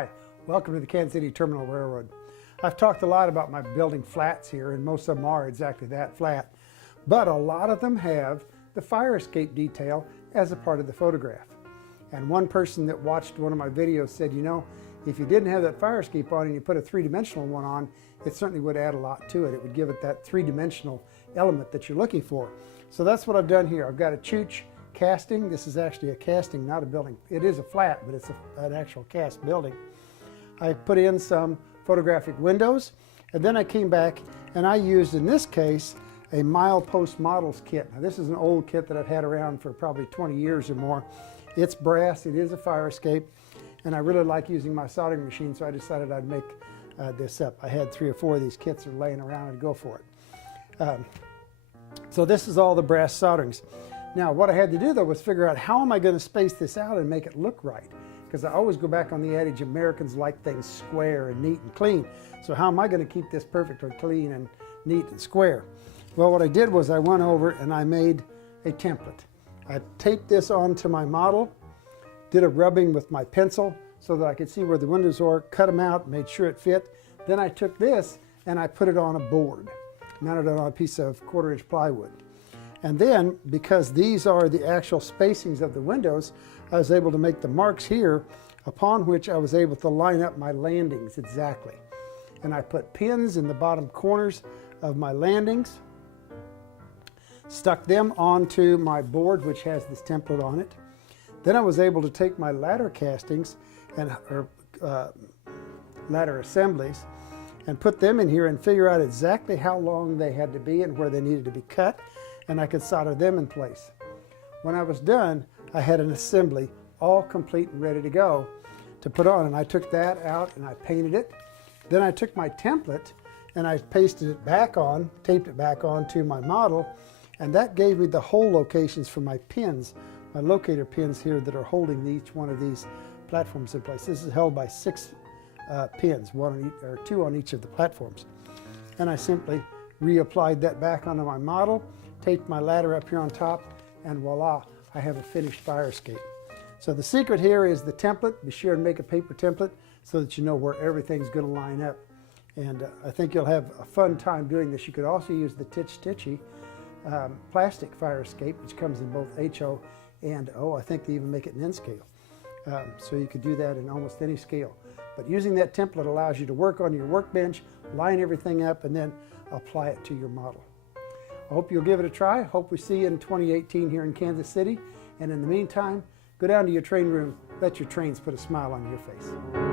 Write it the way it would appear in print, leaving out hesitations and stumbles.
Hi, welcome to the Kansas City Terminal Railroad. I've talked a lot about my building flats here, and most of them are exactly that, flat. But a lot of them have the fire escape detail as a part of the photograph. And one person that watched one of my videos said, you know, if you didn't have that fire escape on and you put a three-dimensional one on, it certainly would add a lot to it. It would give it that three-dimensional element that you're looking for. So that's what I've done here. I've got a chooch casting. This is actually a casting, not a building. It is a flat, but it's an actual cast building. I put in some photographic windows, and then I came back and I used, in this case, a milepost models kit. Now, this is an old kit that I've had around for probably 20 years or more. It's brass, it is a fire escape, and I really like using my soldering machine, so I decided I'd make this up. I had 3 or 4 of these kits are laying around, and go for it. So this is all the brass solderings. Now, what I had to do, though, was figure out how am I going to space this out and make it look right? Because I always go back on the adage, Americans like things square and neat and clean. So how am I going to keep this perfectly clean and neat and square? Well, what I did was I went over and I made a template. I taped this onto my model, did a rubbing with my pencil so that I could see where the windows are, cut them out, made sure it fit. Then I took this and I put it on a board, mounted it on a piece of 1/4-inch plywood. And then, because these are the actual spacings of the windows, I was able to make the marks here upon which I was able to line up my landings exactly. And I put pins in the bottom corners of my landings, stuck them onto my board, which has this template on it. Then I was able to take my ladder castings and ladder assemblies and put them in here and figure out exactly how long they had to be and where they needed to be cut, and I could solder them in place. When I was done, I had an assembly all complete and ready to go to put on, and I took that out and I painted it. Then I took my template and I pasted it back on, taped it back onto my model, and that gave me the hole locations for my pins, my locator pins here that are holding each one of these platforms in place. This is held by 6 pins, 1 on each, or 2 on each of the platforms. And I simply reapplied that back onto my model, taped my ladder up here on top, and voila, I have a finished fire escape. So the secret here is the template. Be sure and make a paper template so that you know where everything's going to line up. And I think you'll have a fun time doing this. You could also use the Titchy plastic fire escape, which comes in both HO and O. I think they even make it in N scale. So you could do that in almost any scale. But using that template allows you to work on your workbench, line everything up, and then apply it to your model. I hope you'll give it a try. Hope we see you in 2018 here in Kansas City. And in the meantime, go down to your train room, let your trains put a smile on your face.